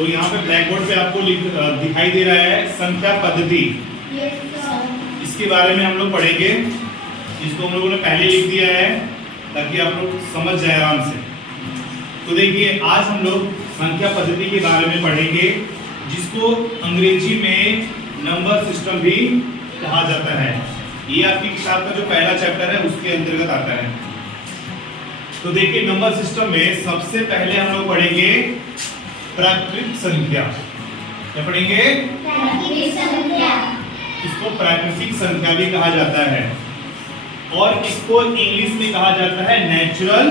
तो यहाँ पे ब्लैक बोर्ड पे आपको दिखाई दे रहा है संख्या पद्धति। इसके बारे में हम लोग पढ़ेंगे। इसको हम लोगों ने पहले लिख दिया है ताकि आप लोग समझ जाए आराम से। तो देखिए आज हम लोग संख्या पद्धति के बारे में पढ़ेंगे, जिसको अंग्रेजी में नंबर सिस्टम भी कहा जाता है। ये आपकी किताब का जो पहला चैप्टर है उसके अंतर्गत आता है। तो देखिए नंबर सिस्टम में सबसे पहले हम लोग पढ़ेंगे प्राकृतिक संख्या। क्या पढ़ेंगे? प्राकृतिक संख्या। इसको प्राकृतिक संख्या भी कहा जाता है और इसको इंग्लिश में कहा जाता है नेचुरल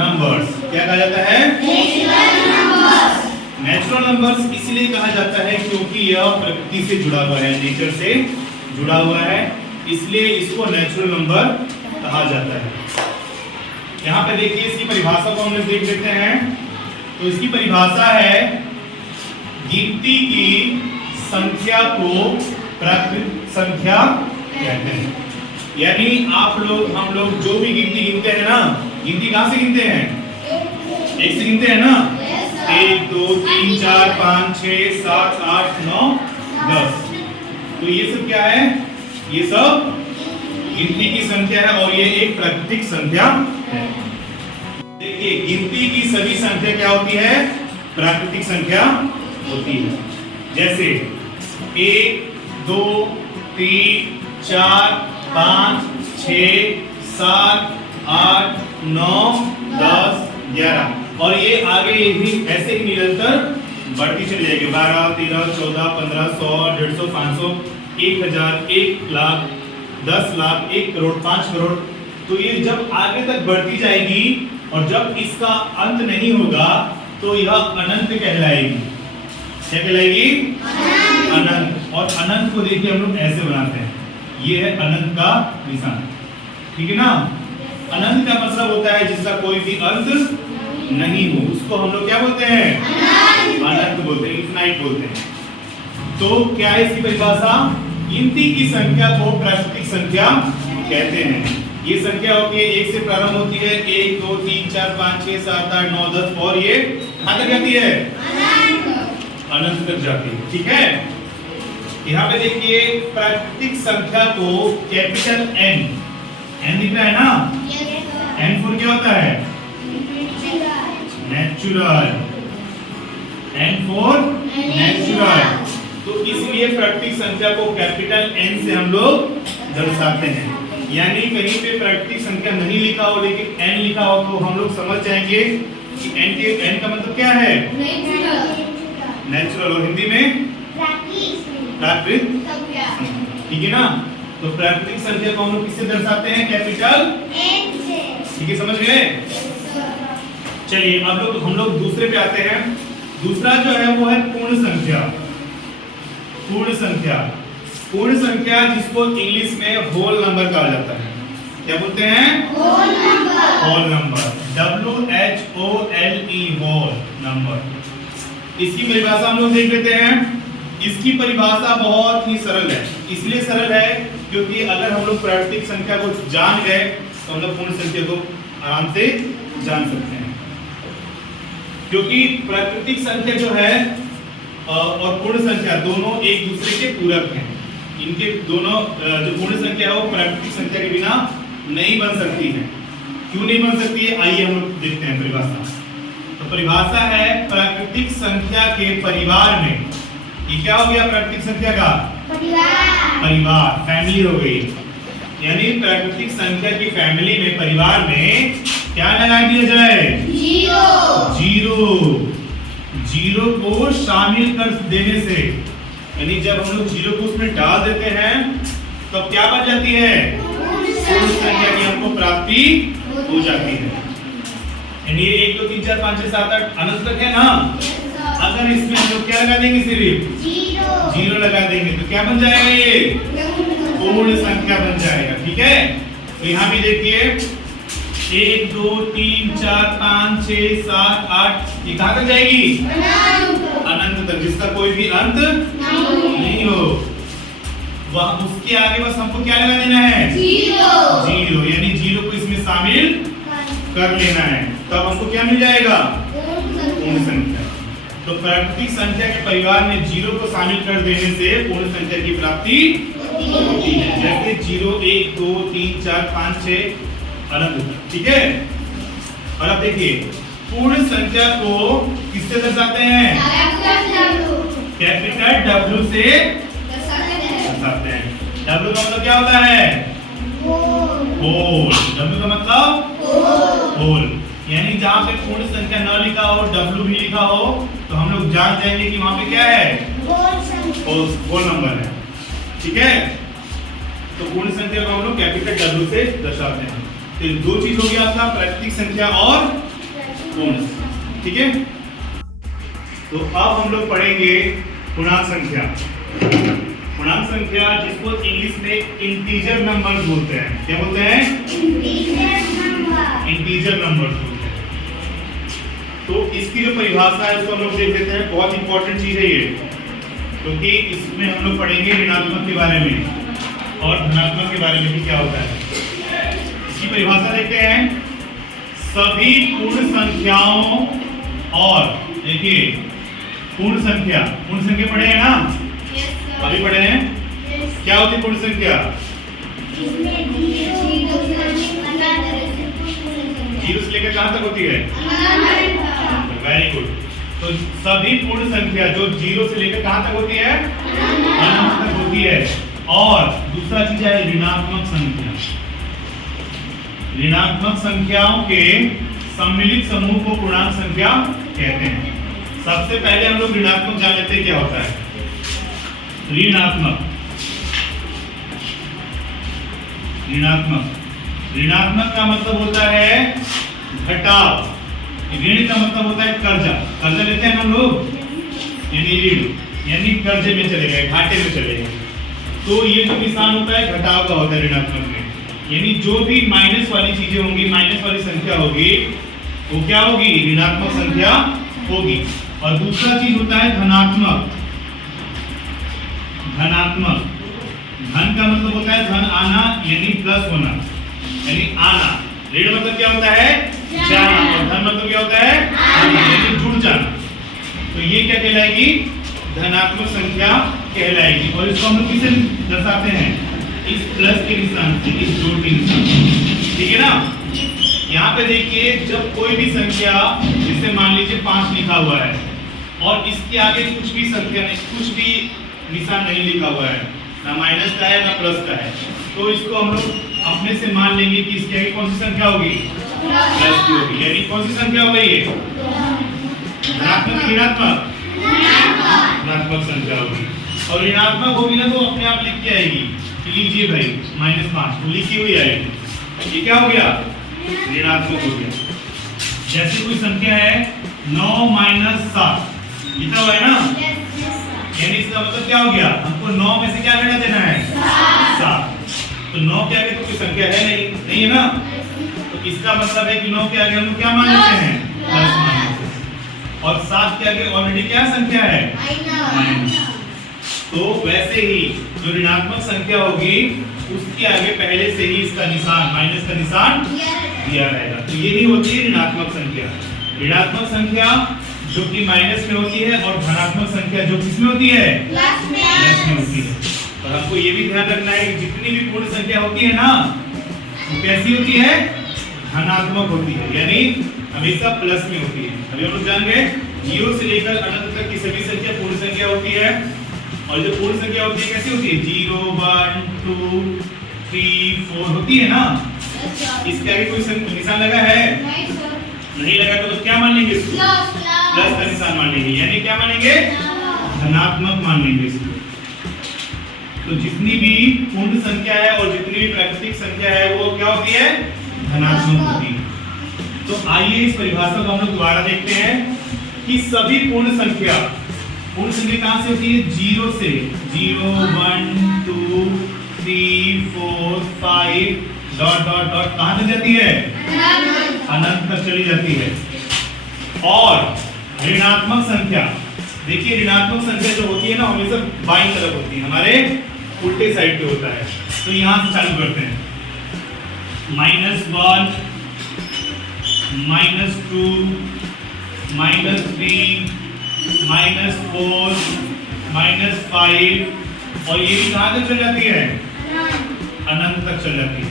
नंबर्स। क्या कहा जाता है? Natural numbers. नेचुरल नंबर्स इसलिए कहा जाता है क्योंकि यह प्रकृति से जुड़ा हुआ है, नेचर से जुड़ा हुआ है, इसलिए इसको नेचुरल नंबर कहा जाता है। यहाँ पे देखिए इसकी परिभाषा को हम लोग देख लेते हैं। तो इसकी परिभाषा है गिनती की संख्या को प्राकृतिक संख्या कहते हैं। यानी हम लोग जो भी गिनती गिनते हैं ना, गिनती कहाँ से गिनते हैं? एक से गिनते हैं ना। 1 2 3 4 5 6 7 8 9 10। तो ये सब क्या है? ये सब गिनती की संख्या है और ये एक प्राकृतिक संख्या है। देखिए गिनती की सभी संख्या क्या होती है? प्राकृतिक संख्या होती है। जैसे 1 2 3 4 5 6 7 8 9 10 11 और ये आगे भी ऐसे ही निरंतर बढ़ती चली जाएगी। 12 13 14 15 100 150 500 1000 1 लाख 10 लाख 1 करोड़ 5 करोड़। तो ये जब आगे तक बढ़ती जाएगी और जब इसका अंत नहीं होगा तो यह अनंत कहलाएगी। क्या कहलाएगी? अनंत। और अनंत को देखिए हम लोग ऐसे बनाते हैं, ये है अनंत का निशान। ठीक है ना। अनंत का मतलब होता है जिसका कोई भी अंत नहीं हो, उसको हम लोग क्या बोलते हैं? अनंत बोलते हैं, इनफिनाइट बोलते हैं। तो क्या है इसकी परिभाषा? गिनती की संख्या को प्राकृतिक संख्या कहते हैं। ये संख्या होती है 1 से प्रारंभ होती है, 1 2 3 4 5 6 7 8 9 10 और ये कहां तक जाती है? अनंत तक जाती है। ठीक है। यहाँ पे देखिए प्राकृतिक संख्या को कैपिटल N दिख रहा है ना। N फॉर क्या होता है? नेचुरल। N for natural. तो इसलिए प्राकृतिक संख्या को कैपिटल N से हम लोग दर्शाते हैं। यानी कहीं पे प्राकृतिक संख्या नहीं लिखा हो लेकिन n लिखा हो तो हम लोग समझ जाएंगे कि n का मतलब क्या है? नेचुरल। और हिंदी में प्राकृतिक। ठीक है ना। तो प्राकृतिक संख्या को हम लोग किससे दर्शाते हैं? कैपिटल N से। ठीक है, समझ गए? चलिए अब हम लोग दूसरे पे आते हैं। दूसरा जो है वो है पूर्ण संख्या। पूर्ण संख्या, पूर्ण संख्या जिसको इंग्लिश में होल नंबर कहा जाता है। क्या बोलते हैं? Whole number. Whole number, WHOLE, whole number. इसकी परिभाषा हम लोग देख लेते हैं। इसकी परिभाषा बहुत ही सरल है। इसलिए सरल है क्योंकि अगर हम लोग प्राकृतिक संख्या को जान गए तो हम लोग पूर्ण संख्या को आराम से जान सकते हैं। क्योंकि प्राकृतिक संख्या जो है और पूर्ण संख्या दोनों एक दूसरे के पूरक हैं। इनके दोनों जो पूर्ण संख्या है वो प्राकृतिक संख्या के बिना नहीं बन सकती है। क्यों नहीं बन सकती है? आइए हम लोग देखते हैं परिभाषा। तो परिभाषा है प्राकृतिक संख्या के परिवार में। ये क्या हो गया? प्राकृतिक संख्या का परिवार, फैमिली हो गई। यानी प्राकृतिक संख्या की फैमिली में, परिवार में क्या लगा दिया जाए? जीरो को शामिल कर देने से, यानी जब हम लोग जीरो को उसमें डाल देते हैं तो क्या बन जाती है? पूर्ण संख्या की हमको प्राप्ति हो जाती है। यानी 1 2 3 4 5 6 7 8 अनंत तक है ना। अगर इसमें हम लोग क्या लगा देंगे? सिर्फ जीरो लगा देंगे तो क्या बन जाएगा? ये पूर्ण संख्या बन जाएगा। ठीक है। तो यहाँ भी देखिए 1 2 3 4 5 6 7 8 ये कहाँ तक जाएगी? अनंत तक, जिसका कोई भी अंत नहीं हो। वह उसके आगे बस हमको क्या लगा देना है? जीरो। यानी जीरो को इसमें शामिल कर लेना है, तब हमको क्या मिल जाएगा? पूर्ण संख्या। तो प्राकृतिक संख्या के परिवार में 0 को शामिल कर देने से पूर्ण संख्या की प्राप्ति होती है। जैसे 0, 1, 2, 3, 4, 5, 6 अनंत। ठीक है। और अब देखिए पूर्ण संख्या को किससे दर्शाते हैं? कैपिटल W से दर्शाते हैं। W का मतलब क्या होता है? होल। W का मतलब होल। यानी जहाँ पे पूर्ण संख्या न लिखा हो, W भी लिखा हो, तो हम लोग जान जाएंगे कि वहाँ पे क्या है? होल नंबर है। ठीक है। तो पूर्ण संख्या को हम लोग कैपिटल W से दर्शाते हैं। तो दो चीज हो गया आपका, प्राकृतिक संख्या और पूर्ण। ठीक है। तो अब हम लोग पढ़ेंगे पूर्णांक संख्या। पूर्णांक संख्या जिसको इंग्लिश में इंटीजर नंबर बोलते हैं। क्या बोलते हैं? इंटीजर नंबर बोलते हैं। तो इसकी जो परिभाषा है उसको हम लोग देख लेते हैं। बहुत इंपॉर्टेंट चीज है ये, क्योंकि इसमें हम लोग पढ़ेंगे ऋणात्मक के बारे में और धनात्मक के बारे में कि क्या होता है। इसकी परिभाषा देखते हैं। सभी पूर्ण संख्याओं और देखिए पूर्ण संख्या पढ़े हैं ना? अभी पढ़े हैं। क्या होती है पूर्ण संख्या? जीरो से लेकर कहां तक होती है? Very good. तो सभी पूर्ण संख्या जो 0 से लेकर कहां तक होती है? अनंत तक होती है। और दूसरा चीज है ऋणात्मक संख्या। ऋणात्मक संख्याओं के सम्मिलित समूह को पूर्णांक संख्या कहते हैं। सबसे पहले हम लोग ऋणात्मक जान लेते हैं क्या होता है। ऋणात्मक का मतलब होता है घटाव। ऋण का मतलब होता है कर्जा लेते हैं हम लोग, यानी ऋण, यानी कर्जे में चले गए, घाटे में चले गए। तो ये जो निशान होता है घटाव का होता है ऋणात्मक में। यानी जो भी माइनस वाली चीजें होंगी, माइनस वाली संख्या होगी, वो क्या होगी? ऋणात्मक संख्या होगी। और दूसरा चीज होता है धनात्मक। धन का मतलब होता है धन आना, यानी प्लस होना, यानी आना। ऋण मतलब क्या होता है? जाना। और धन मतलब क्या होता है? आना, यानी जुड़ जाना। तो ये क्या कहलाएगी? धनात्मक संख्या कहलाएगी। और इसको हम लोग किससे दर्शाते हैं? इस प्लस के निशान से, इस जोड़ के निशान से। ठीक है ना? यहाँ पे देखिए जब कोई भी संख्या, जिसे मान लीजिए 5 लिखा हुआ है और इसके आगे कुछ भी संख्या नहीं, कुछ भी निशान नहीं लिखा हुआ है, ना माइनस का है ना प्लस का है, तो इसको हम लोग अपने से मान लेंगे कि इसके आगे कौन सी संख्या होगी? प्लस की होगी। यानी कौन सी संख्या हो गई ये? धनात्मक ऋणात्मक? धनात्मक संख्या होगी। और ऋणात्मक होगी ना तो अपने आप लिख के आएगी। लीजिए भाई -5 लिखी हुई आएगी। ये क्या हो गया? ऋणात्मक हो गया। जैसे कोई संख्या है 9 - 7 लिखा हुआ है ना, यानी इसका मतलब क्या हो गया? हमको 9 में से क्या घटा देना है? 7। तो 9 के आगे तो कोई संख्या है नहीं है ना, तो इसका मतलब है कि 9 के आगे हम लोग क्या मान लेते हैं? प्लस मान लेते हैं। और 7 के आगे ऑलरेडी क्या संख्या है? माइनस। तो वैसे ही जो ऋणात्मक संख्या होगी उसके आगे पहले से ही इसका निशान, माइनस का निशान दिया रहेगा। तो यही होती है ऋणात्मक संख्या। ऋणात्मक संख्या जो कि माइनस में होती है और धनात्मक संख्या जो किसमें होती है? प्लस में होती है। और आपको ये भी ध्यान रखना है कि जितनी भी पूर्ण संख्या होती है ना, वो कैसी होती है? धनात्मक होती है, यानी हमेशा प्लस में होती है। अभी हम लोग जान गए 0 से लेकर अनंत तक की सभी संख्या पूर्ण संख्या होती है। और जो पूर्ण संख्या होती है कैसी होती है? 0, 1, 2, 3, 4 होती है ना। इसके आगे कोई निशान लगा है? नहीं लगा तो क्या मान लेंगे इसको? प्लस का निशान मान लेंगे, यानी क्या मानेंगे? धनात्मक मान लेंगे इसको। तो जितनी भी पूर्ण संख्या है और जितनी भी प्राकृतिक संख्या है वो क्या होती है? धनात्मक होती है। तो आइए इस परिभाषा को हम लोग दोबारा देखते हैं कि सभी पूर्ण संख्या कहां से होती है? 0 से। 0, 1, 2, 3, 4, 5 डॉट डॉट डॉट कहां तक जाती है? अनंत तक चली जाती है। और ऋणात्मक संख्या, देखिए ऋणात्मक संख्या जो होती है ना हमेशा बाईं तरफ होती है, हमारे उल्टे साइड पे होता है। तो यहां से चालू करते हैं। -1, -2, -3, -4 -5 और ये भी कहाँ तक चल जाती है? अनंत तक चल जाती है।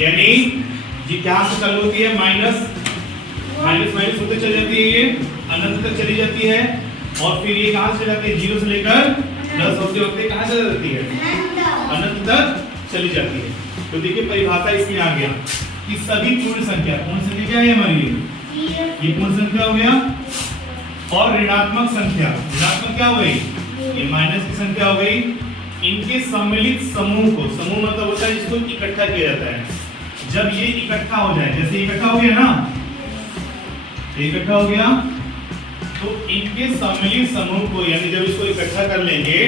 यानी ये क्या से चालू होती है? माइनस माइनस होते चल जाती है, ये अनंत तक चली जाती है और फिर ये कहाँ से चल जाती है? 0 से लेकर 10 होते होते कहाँ चली जाती है? अनंत तक चली जाती है। तो देखिए परिभाषा इसमें आ गया कि सभी पूर्ण संख्या क्या है हमारी? ये पूर्ण संख्या हो गया और ऋणात्मक संख्या, ऋणात्मक क्या हो गई? ये माइनस की संख्या हो गई। इनके सम्मिलित समूह को, समूह मतलब होता है जिसको इकट्ठा किया जाता है। जब ये इकट्ठा हो जाए, जैसे इकट्ठा हो गया ना, इकट्ठा हो गया तो इनके सम्मिलित समूह को यानी जब इसको इकट्ठा कर लेंगे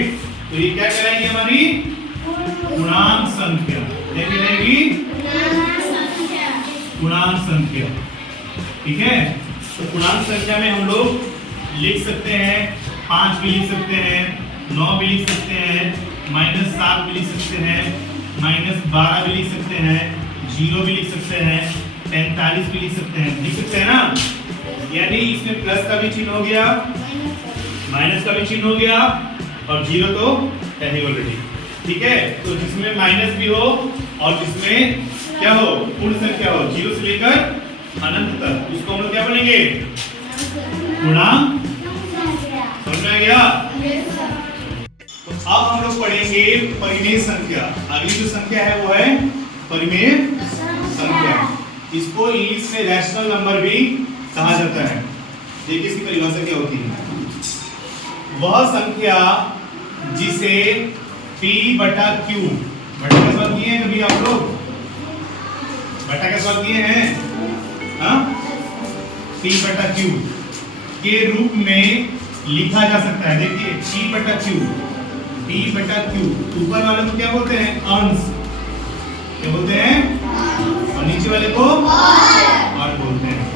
तो ये क्या कहलाएगी? हमारी पूर्णांक संख्या। क्या कहलाएगी? पूर्णांक संख्या। ठीक है, तो पूर्णांक संख्या में हम लोग लिख सकते हैं 5 भी लिख सकते हैं, 9 भी लिख सकते हैं, -7 भी लिख सकते हैं, -12 भी लिख सकते हैं, 0 भी लिख सकते हैं, 45 भी लिख सकते हैं। लिख सकते हैं ना? यानी इसमें प्लस का भी चिन्ह हो गया, माइनस का भी चिन्ह हो गया और 0 तो है ही ऑलरेडी। ठीक है, तो जिसमें माइनस भी हो और जिसमें क्या हो? पूर्ण संख्या हो 0 से लेकर अनंत तक, उसको हम लोग क्या बोलेंगे? पूर्णांक। समझ में आ गया? तो अब हम लोग पढ़ेंगे परिमेय संख्या। अगली जो संख्या है वो है परिमेय संख्या। इसको इंग्लिश में रैशनल नंबर भी कहा जाता है। देखिए इसकी परिभाषा क्या होती है? वह संख्या जिसे P/Q, बटा का सवाल किए हैं कभी आप लोग? बटा का सवाल किए हैं? हाँ, P/Q के रूप में लिखा जा सकता है। देखिए P/Q ऊपर वाले को क्या बोलते हैं? अंश। क्या बोलते हैं? और नीचे वाले को और बोलते हैं।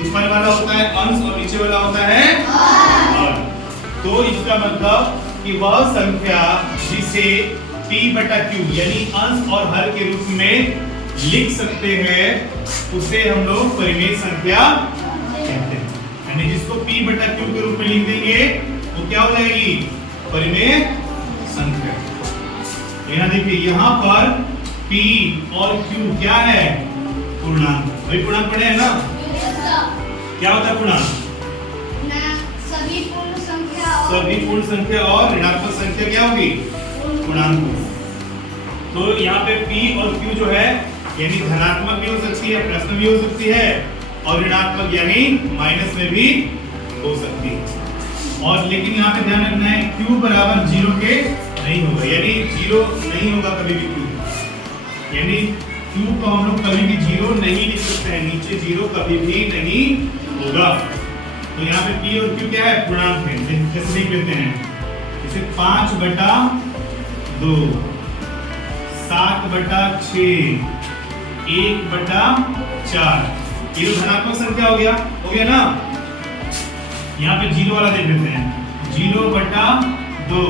ऊपर वाला होता है अंश और नीचे वाला होता है और। तो इसका मतलब कि वह संख्या जिसे P/Q यानी अंश और हर के रूप में लिख सकते हैं उसे हम लोग परिमेय संख्या कहते हैं। यानी जिसको P/Q के रूप में लिख देंगे वो क्या हो जाएगी? परिमेय संख्या। यहाँ देखिए यहाँ पर P और Q क्या है? पूर्णांक। वही पूर्णांक पढ़े हैं ना? क्या होता है पूर्णांक? सभी पूर्ण संख्या और ऋणात्मक संख्या क्या होगी? पूर्णांक। तो यहाँ पे P और Q जो है यानी धनात्मक भी हो सकती है, प्लस में भी हो सकती है और ऋणात्मक यानी माइनस में भी हो सकती है। और लेकिन यहाँ पे ध्यान रखना है Q बराबर 0 के नहीं होगा, यानी 0 नहीं होगा कभी भी Q। यानी Q को हम लोग कभी भी 0 नहीं लिख सकते हैं, नीचे 0 कभी भी नहीं होगा। तो यहाँ पे P और Q क्या है? पूर्णांक है। जैसे लिख लेते हैं इसे 5/2, 7/6, 1/4। ये तो धनात्मक संख्या हो गया ना? यहाँ पे 0 वाला देख लेते हैं 0/2,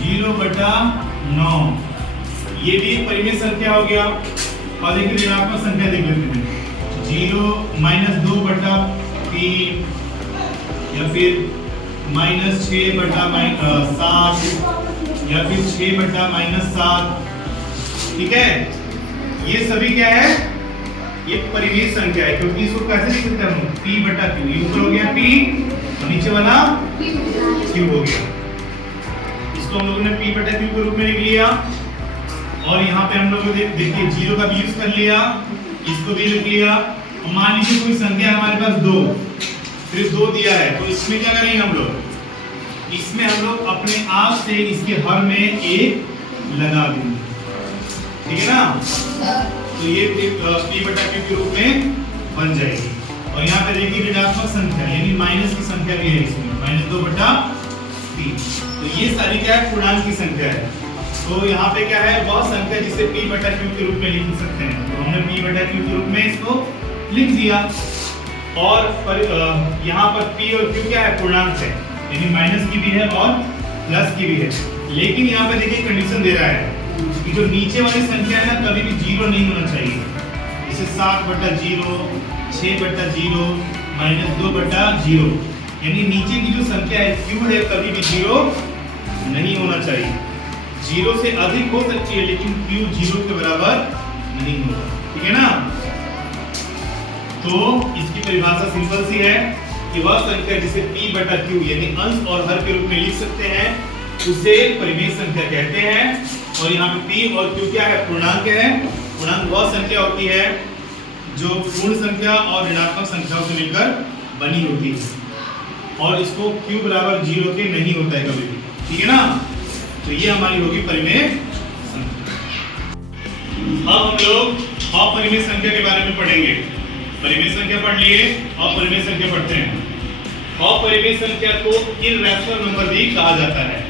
0/9। ये भी परिमेय संख्या हो गया। और देखिए ऋणात्मक संख्या देख लेते हैं 0 -2/3 या फिर -6/7 या फिर 6/-7। ठीक है, ये सभी क्या है? ये परिमेय संख्या है क्योंकि इसको कैसे लिख सकते हैं हम? P/Q। ये ऊपर हो गया P और नीचे वाला Q हो गया। इसको हम लोगों ने P/Q के रूप में लिख लिया और यहाँ पे हम लोग देखिए 0 का भी यूज कर लिया, इसको भी लिख लिया। और मान लीजिए कोई संख्या हमारे पास 2, फिर 2 दिया है तो इसमें क्या करेंगे हम लोग? इसमें हम लोग अपने आप से इसके हर में 1 लगा देंगे। ठीक है ना? तो ये P/Q के रूप में बन जाएगी। और यहाँ पे देखिए ऋणात्मक संख्या यानी माइनस की संख्या भी है इसमें, -2/3। तो ये सारी क्या है? पूर्णांक की संख्या है। तो यहाँ पे क्या है? वह संख्या जिसे P/Q के रूप में लिख सकते हैं। तो हमने P/Q के रूप में इसको लिख दिया। और यहाँ पर P और Q क्या है? पूर्णांक है, यानी माइनस की भी है और प्लस की भी है। लेकिन यहाँ पे देखिए कंडीशन दे रहा है कि जो नीचे वाली संख्या है ना कभी भी 0 नहीं होना चाहिए। जैसे 7/0, 6/0, -2/0। यानी नीचे की जो संख्या है q है कभी भी 0 नहीं होना चाहिए। 0 से अधिक हो सकती है लेकिन q 0 के बराबर नहीं होगा, ठीक है ना। तो इसकी परिभाषा सिंपल सी है कि वह संख्या जिसे p बटा q यानी अंश और हर के रूप में लिख सकते हैं उसे परिमेय संख्या कहते हैं। और यहाँ पे p और q क्या है, पूर्णांक है। पूर्णांक वह संख्या होती है जो पूर्ण संख्या और ऋणात्मक संख्याओं से मिलकर बनी होती है और इसको q बराबर 0 के नहीं होता है कभी भी, ठीक है ना। तो ये हमारी होगी परिमेय संख्या। अब हम लोग अपरिमेय संख्या के बारे में पढ़ेंगे। परिमेय संख्या पढ़ लिए, अपरिमेय संख्या पढ़ते हैं। अपरिमेय संख्या को इरैशनल नंबर भी कहा जाता है।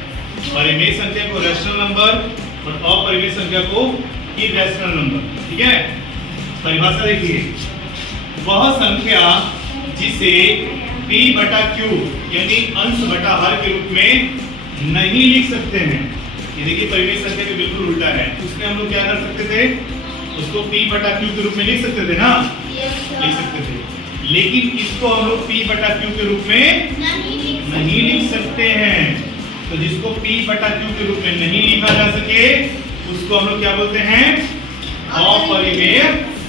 परिमेय संख्या को रैशनल नंबर और अपरिमेय संख्या को इरैशनल नंबर, ठीक है। परिभाषा देखिए, वह संख्या जिसे p बटा q यानी अंश बटा हर के रूप में नहीं लिख सकते हैं। ये देखिए परिमेय संख्या के बिल्कुल उल्टा है। उसमें हम लोग क्या कर सकते थे, उसको p बटा q के रूप में लिख सकते थे ना, लिख सकते थे। लेकिन इसको हम लोग p बटा q के रूप में नहीं लिख सकते हैं। तो जिसको p बटा q के रूप में नहीं लिखा जा सके उसको हम लोग क्या बोलते हैं, अपरिमेय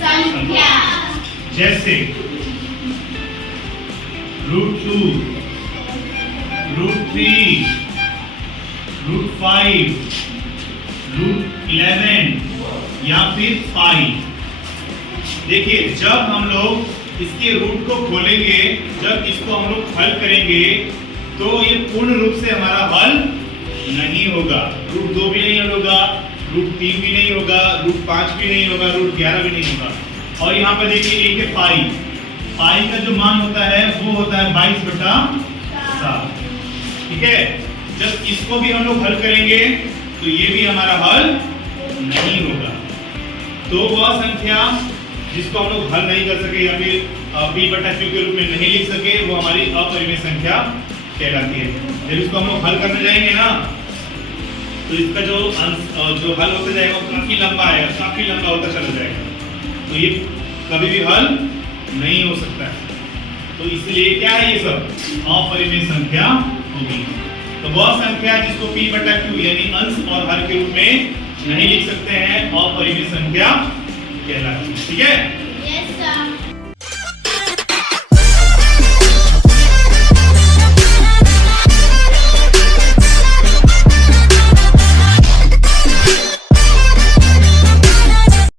संख्या। जैसे √2, √3, √5, √11 या फिर 5। देखिए जब हम लोग इसके रूट को खोलेंगे, जब इसको हम लोग हल करेंगे तो ये पूर्ण रूप से हमारा हल नहीं होगा। √2 भी नहीं होगा, √3 भी नहीं होगा, √5 भी नहीं होगा, √11 भी नहीं होगा। और यहाँ पर देखिए एक है पाई। पाई का जो मान होता है वो होता है 22 बटा 7, ठीक है। जब इसको भी हम लोग हल करेंगे तो ये भी हमारा हल नहीं होगा। तो वह संख्या जिसको हम लोग हल नहीं कर सके या फिर p बटा q के रूप में नहीं लिख सके वो हमारी अपरिमेय संख्या कहलाती है। जब इसको हम लोग हल करने जाएंगे ना तो इसका जो हल होता जाएगा वो काफी लंबा आएगा, काफी लंबा होता चला जाएगा। तो ये कभी भी हल नहीं हो सकता है। तो इसलिए क्या है, ये सब अपरिमेय संख्या होगी। तो वह संख्या जिसको p बटा q यानी अंश और हर के रूप में नहीं लिख सकते हैं अपरिमेय संख्या कहलाती है, ठीक है। Yes, sir.